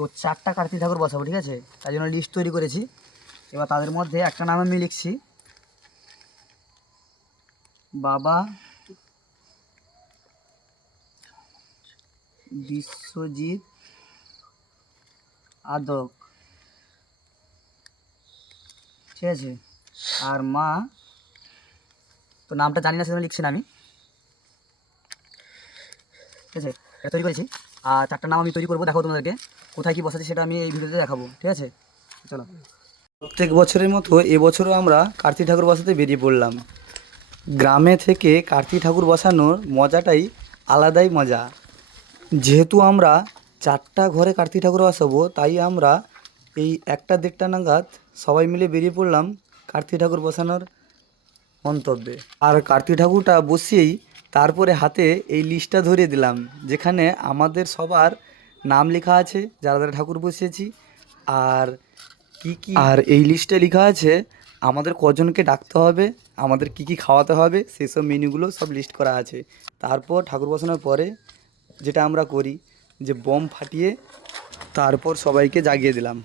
তো 4টা কার্তিক ঠাকুর বসাবো, ঠিক আছে? তাই জন্য লিস্ট তৈরি করেছি। এবার তাদের মধ্যে একটা নাম আমি লিখছি, বাবা বিশ্বজিৎ আদক, ঠিক আছে? আর মা, তো নামটা জানি না সেজন্য লিখছি না আমি, ঠিক আছে? এটা তৈরি করেছি। আর 4টা নাম আমি তৈরি করবো, দেখো তোমাদেরকে কোথায় কী বসাচ্ছি সেটা আমি এই ভিডিওতে দেখাবো, ঠিক আছে? চলো। প্রত্যেক বছরের মতো এবছরও আমরা কার্তিক ঠাকুর বসাতে বেরিয়ে পড়লাম। গ্রামে থেকে কার্তিক ঠাকুর বসানোর মজাটাই আলাদাই মজা। যেহেতু আমরা 4টা ঘরে কার্তিক ঠাকুর বসাবো, তাই আমরা এই 1টা-1.5টা নাগাদ সবাই মিলে বেরিয়ে পড়লাম কার্তিক ঠাকুর বসানোর মন্তব্যে। আর কার্তিক ঠাকুরটা বসিয়েই তারপরে হাতে এই লিস্টটা ধরিয়ে দিলাম, যেখানে আমাদের সবার নাম লেখা আছে যারা যারা ঠাকুর বসিয়েছি। আর আর এই লিস্টে লেখা আছে আমাদের কজনকে ডাকতে হবে, আমাদের কি খাওয়াতে হবে, সেসব মেনুগুলো সব লিস্ট করা আছে। তারপর ঠাকুর বসানোর পরে যেটা আমরা করি যে বোম ফাটিয়ে তারপর সবাইকে জাগিয়ে দিলাম।